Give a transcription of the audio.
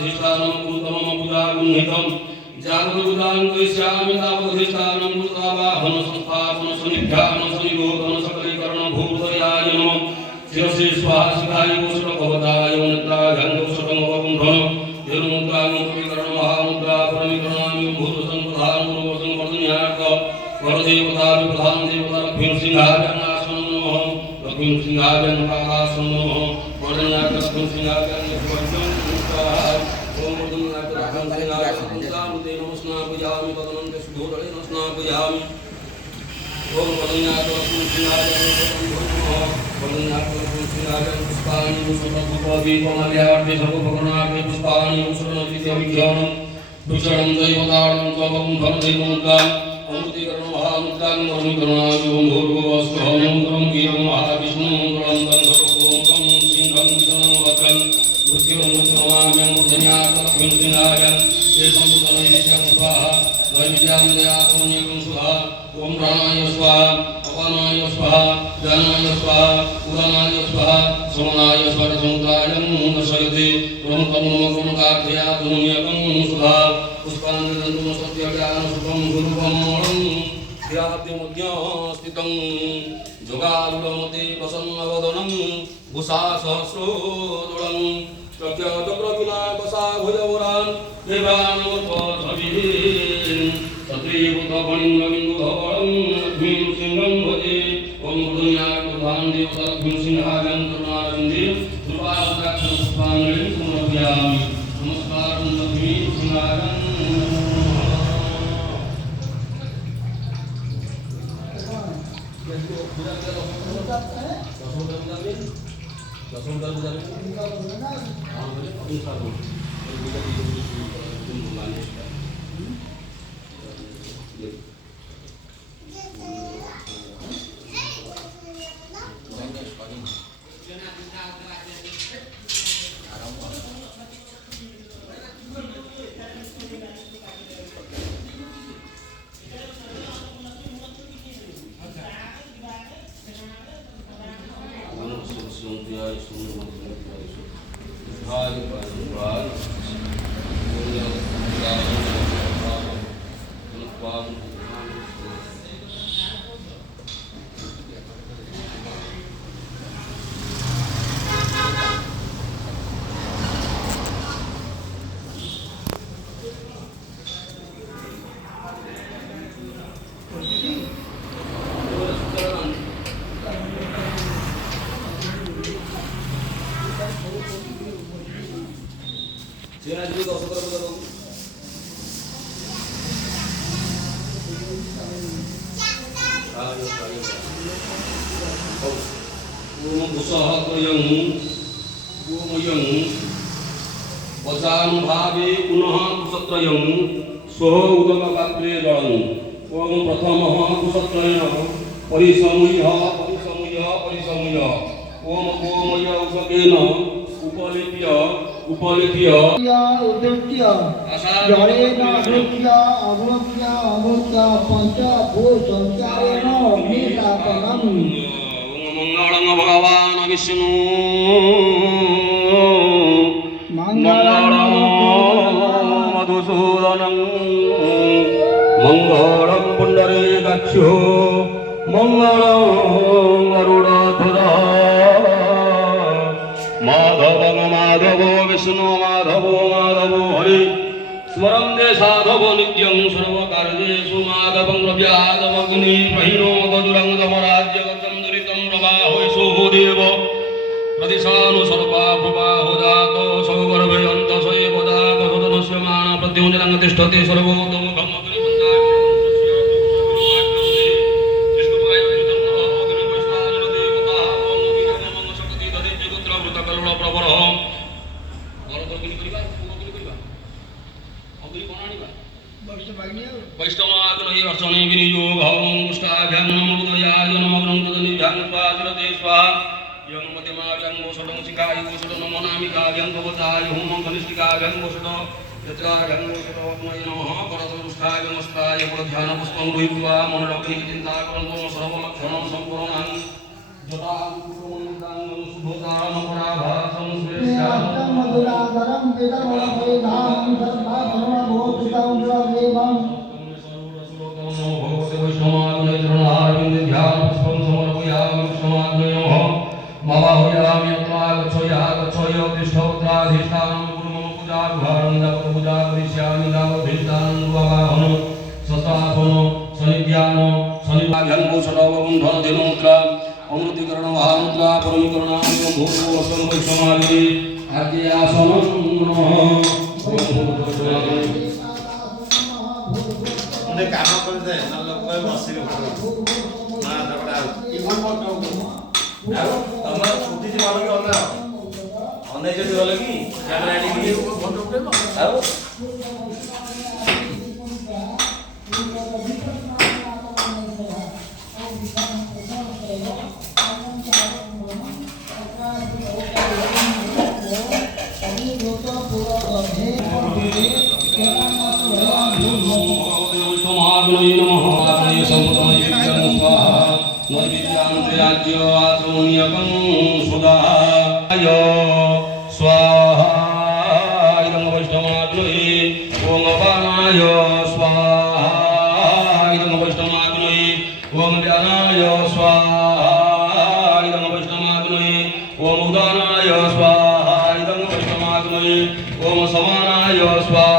अधिष्ठानं कुरुतमं पूजागुण्हितं जागरूकदानं करिष्यामि तावदधिष्ठानं कुरुतावाहन संस्थापन सन्निध्यान सन्निरोधन सकलीकरण भूतयाय नमः शिरसि स्वाहा शिखाय भूषणभवताय उन्नताघङ्गभूषणमवकुण्ठन तिरुमुद्रामुद्रीकरण महामुद्रा परमीकरणामि भूतसंप्रधान गुरुवसंवर्धन्यार्थ वरदेवता विप्रधान देवता लक्ष्मीसिंहाभ्यङ्गासनं नमः लक्ष्मीसिंहाभ्यङ्गासनं नमः वरण्यार्थ लक्ष्मीसिंहाभ्यङ्गस्वर्गं स्वाहा ओम वरण्यार्थ लक्ष्मीसिंहाभ्यङ्गामुदे नमस्नापयामि तदनन्त सुधोदरेण स्नापयामि ओम वरण्यार्थ लक्ष्मीसिंहाभ्यङ्गस्वर्गं वरण्यार्थ लक्ष्मीसिंहाभ्यङ्ग पुष्पाणि मुसलपुष्पदीपमाल्यार्थे सर्वोपकरणार्थे पुष्पाणि मुसलनदीत्यविज्ञानं भूषणं दैवतारणं स्वभं धनदैवमुद्रां अमृतीकरण महामुद्रां मरणीकरणामि ओम भूर्भुवस्वः ओम वीरं महाविष्णुं प्रणन्दं सर्वतोमुखं सिंहं विष्णुं वक्रं मृत्युर्मृत्युर्नमाम्यं मूर्धन्यात् लक्ष्मीसिंहाभ्यं ये संपूतनैवेद्यं स्वाहा नैवेद्यं दयातमन्यकं स्वाहा ओम प्राणाय स्वाहा अपानाय स्वाहा ज्ञानाय स्वाहा उदानाय स्वाहा समनाय स्वरसमुदायं दर्शयति प्रमुखं नमकं कार्यातमन्यकं स्वाहा पुष्पाञ्जलिं सत्यज्ञानसुखं गुरुपं स्थितं जोगारूढमते प्रसन्नवदनं भूषासहस्रोदरं प्रख्यातप्रविनायकसाभुजवरान् देवानवत्वधवीन् तत्रीभूतफणिङ्गमिन्दुधवलं लक्ष्मीं सिंहं भजे ॐ मृदुन्यायप्रधां देवता लक्ष्मीसिंहाभ्यं करुणारविन्दे कृपाकटाक्षपुष्पाञ्जलिं समर्पयामि नमस्कारं लक्ष्मीसिंहाभ्यं वचानुभावे पुनः कुशत्रयं स्वः उदकपात्रे जलं ओम प्रथमः कुशत्रयेण परिसमुह्य ओम गोमय उदकेन उपलिप्य उद्युक्त्य जलेन अभूत्य पंचभूतसंचारेण अग्निशापनम् मंगलं भगवान् विष्णु मंगलं मधुसूदनं मंगलं पुण्डरीकाक्षो मंगलं गरुडध्वजः माधवो विष्णु माधवो हरि स्मरन्ते साधवो नित्यं सर्वकार्येषु माधवं रव्यादमग्नि महिनो मधुरङ्गमराज्यगतं दुरितं प्रवाहो देव प्रतिशानु सर्वाभुवाहो जातो सौगर्भयन्त सैव जातसदनस्य मान प्रद्युम्नलं तिष्ठति सर्वोत्तमं वैष्णवाग्नि अर्चने विनियोगं मुष्टाभ्यां नमोदयाय नमग्रन्थनिभ्यां स्वातिरते स्वाहा यं मध्यमाभ्यां गोषडं शिखाय गोषडं नमोनामिकाभ्यां भवताय होमं कनिष्ठिकाभ्यां गोषडं यत्राभ्यां गोषडं नमः परसंस्थाय नमस्ताय प्रध्यानपुष्पं गृहीत्वा मनोरग्निः चिन्ताकरन्तो सर्वलक्षणं सम्पूर्णं जटां सुभोतारं पराभासं श्रेष्ठं मधुराधरं वेदमोहं अधिष्ठानं गुरुमम पूजा विहारं जपत पूजा करिष्यामि दावभीष्टानं दुवाहनं सतापनो सनिध्यानो सनिभाग्यं भूषणवं धनधिनोत्रा अमृतीकरणं महामुद्रा परमीकरणाय भूवसं वैष्णवादि आद्यासनं ଗୋଟେ କାମ କରିଦେ ନା ଲୋକ ବସିକି ମା ତାପରେ ଆଉ ତମର ଛୁଟି ଯିବ କି ଅନେକ ଯଦି ଗଲେ କି କ୍ୟାମେରା ଆଣିକି ଫଟୋ ଉଠେଇବ ଆଉ स्वाहा इदं वैष्णवाग्नये ओम अपानाय स्वाहा इदं वैष्णवाग्नये ओम व्यानाय स्वाहा इदं वैष्णवाग्नये ओम उदानाय स्वाहा इदं वैष्णवाग्नये ओम समानाय स्वाहा